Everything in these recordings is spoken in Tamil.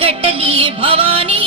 ಕಟ್ಟಲಿ ಭವಾನಿ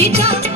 Rita.